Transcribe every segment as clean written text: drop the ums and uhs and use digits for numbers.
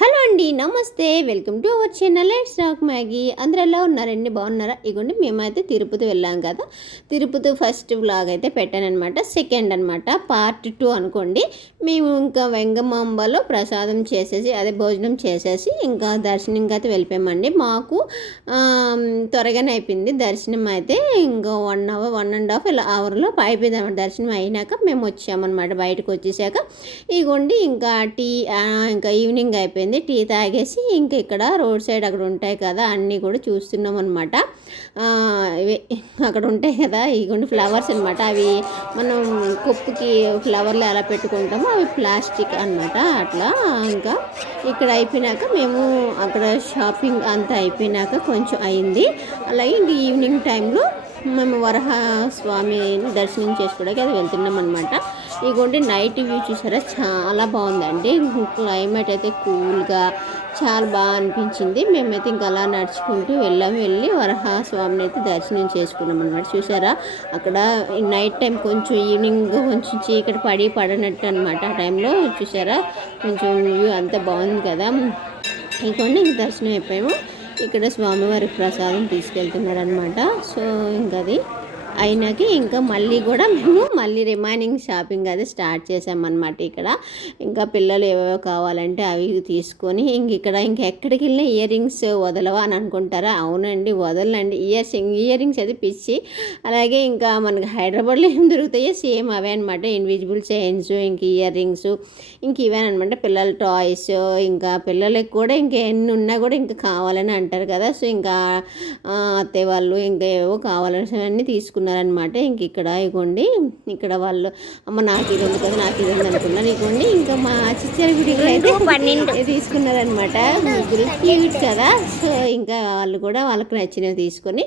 Hello అండి, నమస్తే. Welcome to our channel let's talk Maggi. అందరూ ఎలా ఉన్నారండి? బాగున్నారా? ఇగోండి మేమైతే తిరుపతి వెళ్ళాం కదా. తిరుపతి ఫస్ట్ వ్లాగ్ అయితే పెట్టానమాట. సెకండ్ అనమాట, పార్ట్ 2 అనుకోండి. మేము ఇంకా వెంగమాంబలో ప్రసాదం చేసేసి అదే భోజనం చేసేసి ఇంకా దర్శనంకి అయితే వెళ్ళిపోయామండి. మాకు త్వరగానే అయిపోయింది దర్శనం అయితే. ఇంకా 1 అవర్ 1.5 ఇలా అవర్లో అయిపోయింది అనమాట. దర్శనం అయినాక మేము వచ్చామన్నమాట. బయటకు వచ్చేసాక ఇగోండి ఇంకా టీ ఇంకా ఈవినింగ్ అయిపోయింది. టీ తాగేసి ఇంకా ఇక్కడ రోడ్ సైడ్ అక్కడ ఉంటాయి కదా అన్నీ కూడా చూస్తున్నాం అనమాట. ఇవి అక్కడ ఉంటాయి కదా, ఇగోండి ఫ్లవర్స్ అనమాట. అవి మనం కొప్పుకి ఫ్లవర్లు ఎలా పెట్టుకుంటామో అవి ప్లాస్టిక్ అనమాట. అట్లా ఇంకా ఇక్కడ అయిపోయినాక మేము అక్కడ షాపింగ్ అంతా అయిపోయినాక కొంచెం అయింది. అలాగే ఇంక ఈవినింగ్ టైంలో మేము వరహ స్వామిని దర్శనం చేసుకోవడానికి అది వెళ్తున్నాం అనమాట. ఇగోండి నైట్ వ్యూ చూసారా, చాలా బాగుందండి. క్లైమేట్ అయితే కూల్గా చాలా బాగా అనిపించింది. మేమైతే ఇంకా అలా నడుచుకుంటూ వెళ్ళి వరహ స్వామిని అయితే దర్శనం చేసుకున్నాం అనమాట. చూసారా అక్కడ నైట్ టైం కొంచెం ఈవినింగ్ కొంచెం చీకటి పడనట్టు అనమాట. ఆ టైంలో చూసారా కొంచెం వ్యూ అంతా బాగుంది కదా. ఇగోండి ఇంక దర్శనం అయిపోయాము. ఇక్కడ స్వామివారి ప్రసాదం తీసుకెళ్తున్నారనమాట. సో ఇంకా అది అయినాకి ఇంకా మళ్ళీ రిమైనింగ్ షాపింగ్ అది స్టార్ట్ చేసామన్నమాట. ఇక్కడ ఇంకా పిల్లలు ఏవేవో కావాలంటే అవి తీసుకొని ఇక్కడ ఇంకెక్కడికి వెళ్ళినా ఇయర్ రింగ్స్ వదలవా అని అనుకుంటారా? అవునండి, వదలండి. ఇయర్ రింగ్స్ అది పిచ్చి. అలాగే ఇంకా మనకి హైదరాబాద్లో ఏం దొరుకుతాయో సేమ్ అవే అనమాట. ఇన్విజిబుల్ చైన్స్, ఇంక ఇయర్ రింగ్స్, ఇంక ఇవేనమాట. పిల్లల టాయ్స్, ఇంకా పిల్లలకి కూడా ఎన్ని ఉన్నా కూడా ఇంకా కావాలని అంటారు కదా. సో ఇంకా అత్తయ్య వాళ్ళు ఇంకా ఏవో కావాలని అన్నీ తీసుకున్నారనమాట. ఇక్కడ ఇగోండి ఇక్కడ వాళ్ళు అమ్మ నాకు ఇది ఉంది కదా, నాకు ఇది ఉంది అనుకున్నాను. ఇగోండి ఇంకా మా చిచ్చర గుడికి అయితే తీసుకున్నారనమాట. ముగ్గురు క్యూట్ కదా. సో ఇంకా వాళ్ళు కూడా వాళ్ళకి నచ్చినవి తీసుకొని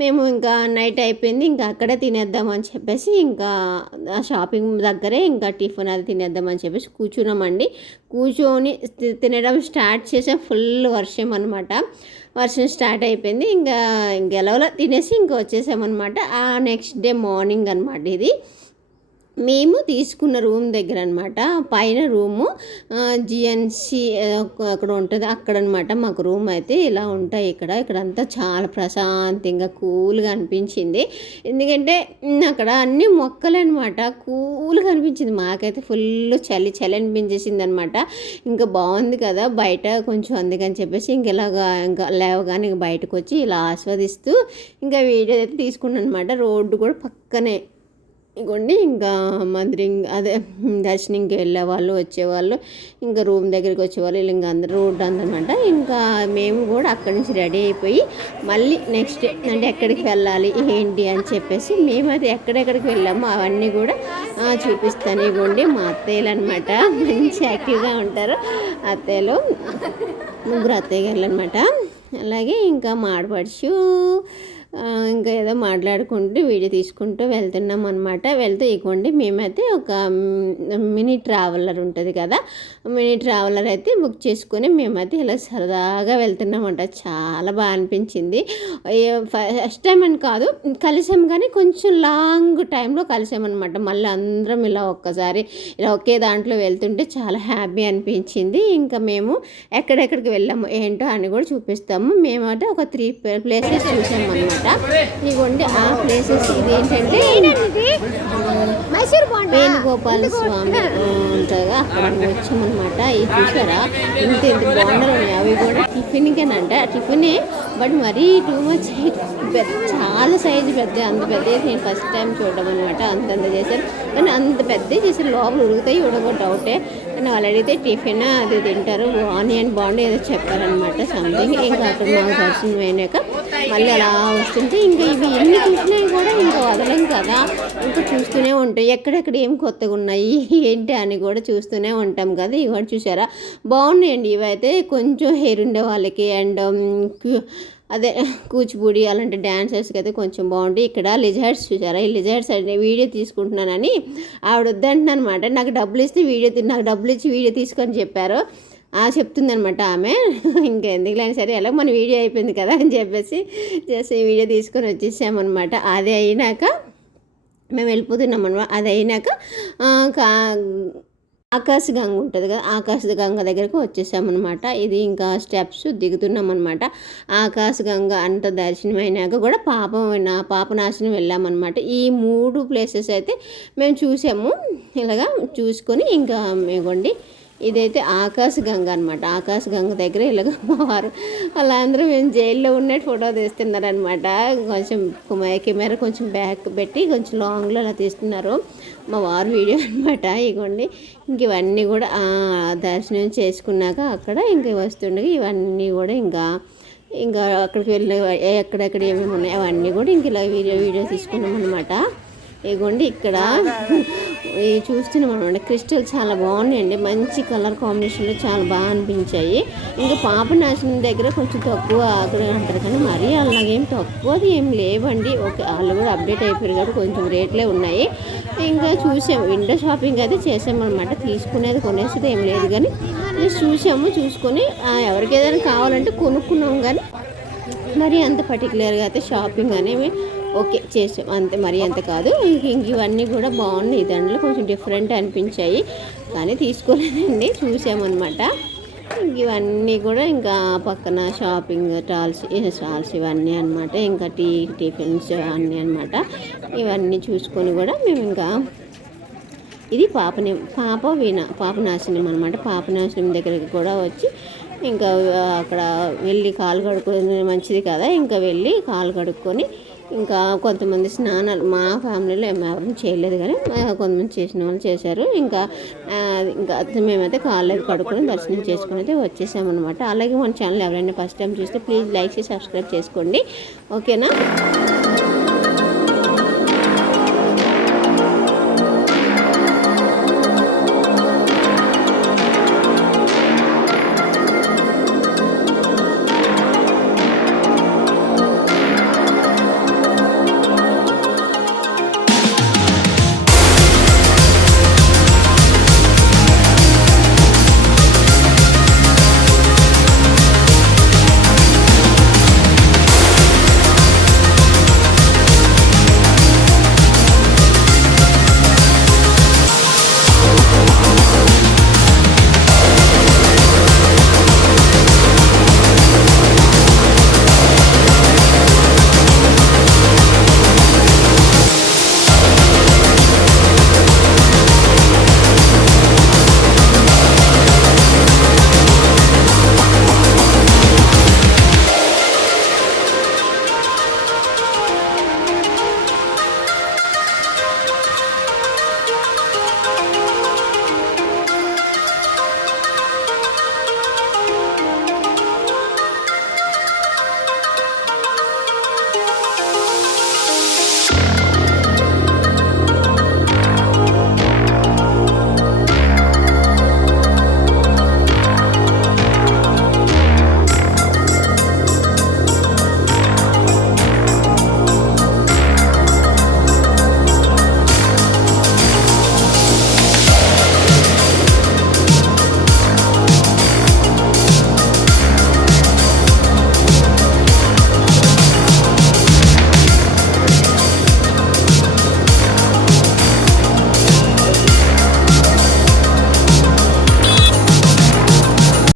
మేము ఇంకా నైట్ అయిపోయింది, ఇంకా అక్కడే తినేద్దామని చెప్పేసి ఇంకా షాపింగ్ దగ్గరే ఇంకా టిఫిన్ అది తినేద్దామని చెప్పేసి కూర్చున్నామండి. కూర్చొని తినడం స్టార్ట్ చేసాం. ఫుల్ వర్షం అనమాట. వర్షం స్టార్ట్ అయిపోయింది. ఇంకా ఎలవలో తినేసి ఇంకా వచ్చేసామన్నమాట. ఆ నెక్స్ట్ డే మార్నింగ్ అనమాట. ఇది మేము తీసుకున్న రూమ్ దగ్గర అనమాట. పైన రూము జిఎన్సి అక్కడ ఉంటుంది, అక్కడ అనమాట మాకు రూమ్ అయితే ఇలా ఉంటాయి. ఇక్కడంతా చాలా ప్రశాంతంగా కూల్గా అనిపించింది. ఎందుకంటే అక్కడ అన్ని మొక్కలు అనమాట. కూల్గా అనిపించింది మాకైతే. ఫుల్ చలి అనిపించేసింది అనమాట. ఇంకా బాగుంది కదా బయట కొంచెం, అందుకని చెప్పేసి ఇంకా లేవగానే బయటకు వచ్చి ఇలా ఆస్వాదిస్తూ ఇంకా వీడియో అయితే తీసుకున్నాను అనమాట. రోడ్డు కూడా పక్కనే. ఇగోండి ఇంకా అదే దర్శనంకి వెళ్ళేవాళ్ళు వచ్చేవాళ్ళు, ఇంకా రూమ్ దగ్గరికి వచ్చేవాళ్ళు, ఇంకా అందరూ రోడ్డు అందనమాట. ఇంకా మేము కూడా అక్కడి నుంచి రెడీ అయిపోయి మళ్ళీ నెక్స్ట్ అంటే ఎక్కడికి వెళ్ళాలి ఏంటి అని చెప్పేసి మేమైతే ఎక్కడెక్కడికి వెళ్ళామో అవన్నీ కూడా చూపిస్తాను. ఇగోండి మా అత్తయ్యలు అనమాట. మంచి యాక్టివ్గా ఉంటారు అత్తయ్యలు, ముగ్గురు అత్తయ్య గారు అనమాట. అలాగే ఇంకా మాడపడుచు ఇంకా ఏదో మాట్లాడుకుంటూ వీడియో తీసుకుంటూ వెళ్తున్నాం అనమాట. ఇగోండి మేమైతే ఒక మినీ ట్రావెలర్ ఉంటుంది కదా, మినీ ట్రావెలర్ అయితే బుక్ చేసుకొని మేమైతే ఇలా సరదాగా వెళ్తున్నామంట. చాలా బాగా అనిపించింది. ఫస్ట్ టైం అని కాదు, కలిసాం కానీ కొంచెం లాంగ్ టైంలో కలిసామన్నమాట. మళ్ళీ అందరం ఇలా ఒక్కసారి ఇలా ఒకే దాంట్లో వెళ్తుంటే చాలా హ్యాపీ అనిపించింది. ఇంకా మేము ఎక్కడెక్కడికి వెళ్ళాము ఏంటో అని కూడా చూపిస్తాము. మేమైతే ఒక 3 ప్లేసెస్ చూసామన్నమాట. ఇదిగోండి ఆ ప్లేసెస్. ఇదేంటంటే వేణుగోపాల స్వామి ఉంటుందిగా, అక్కడ వచ్చామన్నమాట. ఇది చూసారా ఇంత బాగుండలు ఉన్నాయి. అవి కూడా టిఫిన్కేనంట, టిఫినే బట్ మరీ టూ మచ్ చాలా సైజు పెద్ద, అంత పెద్ద నేను ఫస్ట్ టైం చూడడం అనమాట. అంత చేశారు కానీ అంత పెద్ద చేశారు. లోపల ఉడుకుతాయి ఉడకో డౌటే, కానీ వాళ్ళు అడిగితే టిఫిన్ అది తింటారు. ఆనియన్ బాగుండి ఏదో చెప్పారనమాట సంథింగ్. ఇంకా అక్కడ మాకు దర్శనం అయినాక మళ్ళీ అలా వస్తుంటే ఇంకా ఇవి ఎన్ని చూసినాయి కూడా ఇంకా వదలం కదా, ఇంకా చూస్తూనే ఉంటాయి. ఎక్కడెక్కడ ఏం కొత్తగా ఉన్నాయి ఏంటి అని కూడా చూస్తూనే ఉంటాం కదా. ఇవి కూడా చూసారా బాగున్నాయండి. ఇవైతే కొంచెం హెయిర్ ఉండే వాళ్ళకి అండ్ అదే కూచిపూడి అలాంటి డ్యాన్సర్స్కి అయితే కొంచెం బాగుంటాయి. ఇక్కడ లిజర్డ్స్ చూసారా, ఈ లిజర్డ్స్ అంటే వీడియో తీసుకుంటున్నానని ఆవిడ వద్దంటున్నాను అనమాట. నాకు డబ్బులు ఇచ్చి వీడియో తీసుకొని చెప్పారు. చెప్తుందనమాట ఆమె. ఇంకెందుకులేని సరే ఎలా మన వీడియో అయిపోయింది కదా అని చెప్పేసి చేసి వీడియో తీసుకొని వచ్చేసామన్నమాట. అది అయినాక మేము వెళ్ళిపోతున్నాం అనమాట. అది అయినాక ఆకాశగంగ ఉంటుంది కదా, ఆకాశగంగ దగ్గరకు వచ్చేసామన్నమాట. ఇది ఇంకా స్టెప్స్ దిగుతున్నాం అనమాట. ఆకాశగంగ అంత దర్శనం అయినాక కూడా పాపనాశనం వెళ్ళామన్నమాట. ఈ 3 ప్లేసెస్ అయితే మేము చూసాము. ఇలాగా చూసుకొని ఇంకా మేగొండి ఇదైతే ఆకాశగంగ అనమాట. ఆకాశగంగ దగ్గర ఇలాగ మా వారు వాళ్ళందరూ మేము జైల్లో ఉన్నట్టు ఫోటో తీస్తున్నారనమాట. కొంచెం కెమెరా కొంచెం బ్యాక్ పెట్టి కొంచెం లాంగ్లో అలా తీస్తున్నారు మా వారు వీడియో అనమాట. ఇగోండి ఇంక ఇవన్నీ కూడా దర్శనం చేసుకున్నాక అక్కడ ఇంక వస్తుండగా ఇవన్నీ కూడా ఇంకా అక్కడికి వెళ్ళి ఎక్కడెక్కడ ఏమేమి ఉన్నాయో అవన్నీ కూడా ఇంక ఇలా వీడియో తీసుకున్నాం అనమాట. ఇగోండి ఇక్కడ చూస్తున్నాం అనమాట. క్రిస్టల్ చాలా బాగున్నాయండి, మంచి కలర్ కాంబినేషన్లో చాలా బాగా అనిపించాయి. ఇంకా పాపనాశనం దగ్గర కొంచెం తక్కువ అక్కడ అంటారు కానీ మరీ అలాగేం తక్కువది ఏం లేవండి. ఓకే, వాళ్ళు కూడా అప్డేట్ అయిపోయారు కాబట్టి కొంచెం రేట్లే ఉన్నాయి. ఇంకా చూసాం, విండో షాపింగ్ అయితే చేసామన్నమాట. తీసుకునేది కొనేసేది ఏం లేదు కానీ చూసాము. చూసుకొని ఎవరికి ఏదైనా కావాలంటే కొనుక్కున్నాం కానీ మరి అంత పర్టికులర్గా అయితే షాపింగ్ అనేవి ఓకే చేసాం అంతే, మరీ అంత కాదు. ఇవన్నీ కూడా బాగున్నాయి, ఈ దండలు కొంచెం డిఫరెంట్ అనిపించాయి కానీ తీసుకోలేదండి, చూసామన్నమాట. ఇవన్నీ కూడా ఇంకా పక్కన షాపింగ్ స్టాల్స్ ఇవన్నీ అనమాట. ఇంకా టిఫిన్స్ అన్నీ అనమాట. ఇవన్నీ చూసుకొని కూడా మేము ఇంకా ఇది పాపనాశనం అనమాట. పాపనాశనం దగ్గరికి కూడా వచ్చి ఇంకా అక్కడ వెళ్ళి కాలు కడుక్కొని మంచిది కదా, ఇంకా వెళ్ళి కాలు కడుక్కొని ఇంకా కొంతమంది స్నానాలు మా ఫ్యామిలీలో ఎవరు చేయలేదు కానీ కొంతమంది చేసిన వాళ్ళు చేశారు. ఇంకా మేమైతే కాళ్ళు కడుక్కొని దర్శనం చేసుకుని అయితే వచ్చేసామన్నమాట. అలాగే మన ఛానల్ ఎవరైనా ఫస్ట్ టైం చూస్తే ప్లీజ్ లైక్ చేసి సబ్స్క్రైబ్ చేసుకోండి, ఓకేనా.